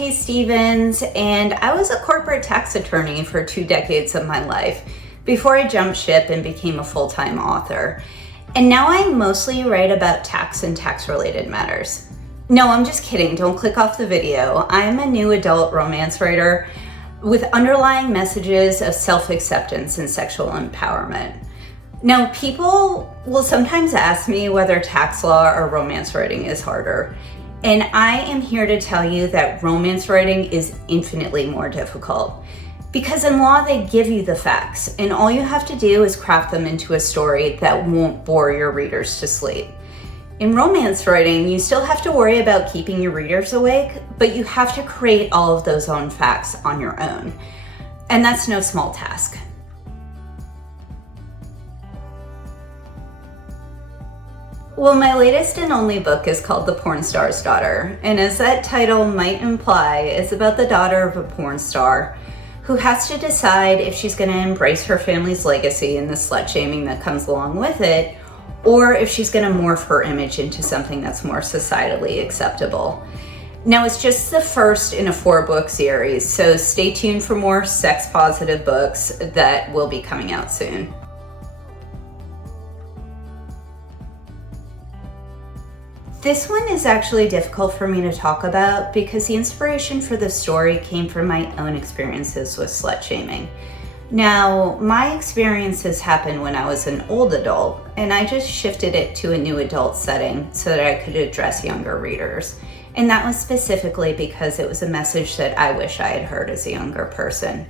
Kay Stevens, and I was a corporate tax attorney for 2 decades of my life before I jumped ship and became a full-time author. And now I mostly write about tax and tax-related matters. No, I'm just kidding. Don't click off the video. I'm a new adult romance writer with underlying messages of self-acceptance and sexual empowerment. Now, people will sometimes ask me whether tax law or romance writing is harder. And I am here to tell you that romance writing is infinitely more difficult. Because in law, they give you the facts, and all you have to do is craft them into a story that won't bore your readers to sleep. In romance writing, you still have to worry about keeping your readers awake, but you have to create all of those own facts on your own. And that's no small task. Well, my latest and only book is called The Porn Star's Daughter, and as that title might imply, it's about the daughter of a porn star who has to decide if she's going to embrace her family's legacy and the slut-shaming that comes along with it, or if she's going to morph her image into something that's more societally acceptable. Now, it's just the first in a 4-book series, so stay tuned for more sex-positive books that will be coming out soon. This one is actually difficult for me to talk about because the inspiration for the story came from my own experiences with slut-shaming. Now, my experiences happened when I was an old adult, and I just shifted it to a new adult setting so that I could address younger readers. And that was specifically because it was a message that I wish I had heard as a younger person.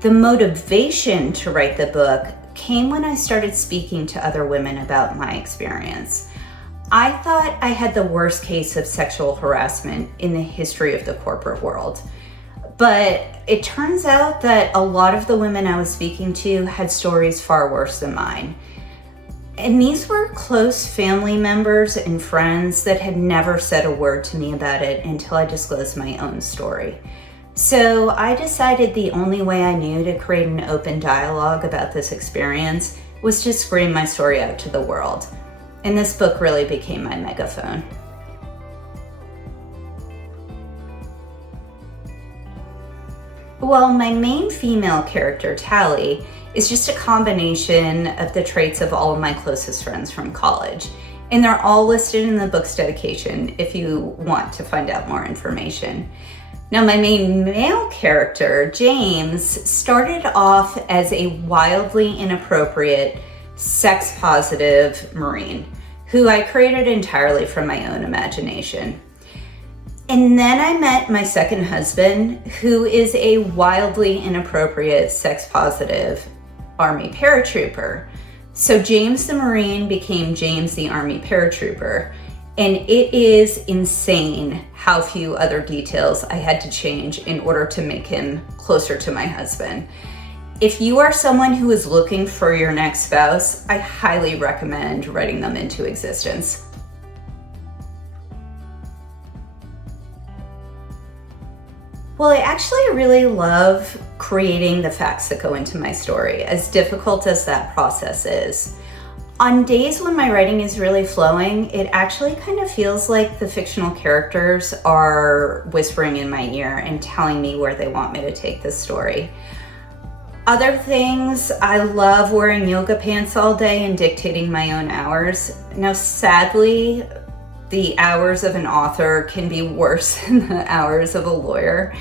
The motivation to write the book came when I started speaking to other women about my experience. I thought I had the worst case of sexual harassment in the history of the corporate world. But it turns out that a lot of the women I was speaking to had stories far worse than mine. And these were close family members and friends that had never said a word to me about it until I disclosed my own story. So I decided the only way I knew to create an open dialogue about this experience was to scream my story out to the world. And this book really became my megaphone. Well, my main female character, Tally, is just a combination of the traits of all of my closest friends from college. And they're all listed in the book's dedication if you want to find out more information. Now, my main male character, James, started off as a wildly inappropriate, sex-positive Marine who I created entirely from my own imagination. And then I met my second husband, who is a wildly inappropriate, sex-positive Army paratrooper. So James the Marine became James the Army paratrooper. And it is insane how few other details I had to change in order to make him closer to my husband. If you are someone who is looking for your next spouse, I highly recommend writing them into existence. Well, I actually really love creating the facts that go into my story, as difficult as that process is. On days when my writing is really flowing, it actually kind of feels like the fictional characters are whispering in my ear and telling me where they want me to take this story. Other things, I love wearing yoga pants all day and dictating my own hours. Now, sadly, the hours of an author can be worse than the hours of a lawyer.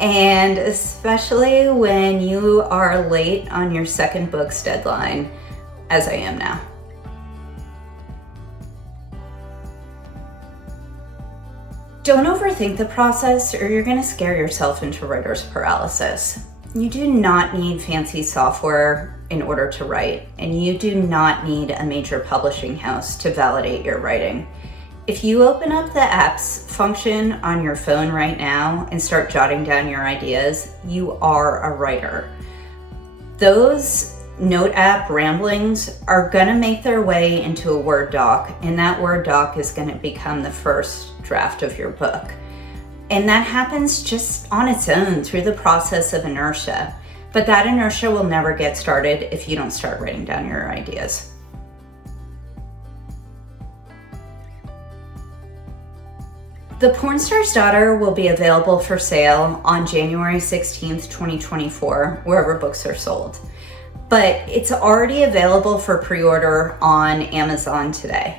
And especially when you are late on your second book's deadline, as I am now. Don't overthink the process or you're gonna scare yourself into writer's paralysis. You do not need fancy software in order to write, and you do not need a major publishing house to validate your writing. If you open up the apps function on your phone right now and start jotting down your ideas, you are a writer. Those note app ramblings are gonna make their way into a Word doc, and that Word doc is gonna become the first draft of your book. And that happens just on its own through the process of inertia. But that inertia will never get started if you don't start writing down your ideas. The Porn Star's Daughter will be available for sale on January 16th, 2024, wherever books are sold. But it's already available for pre-order on Amazon today.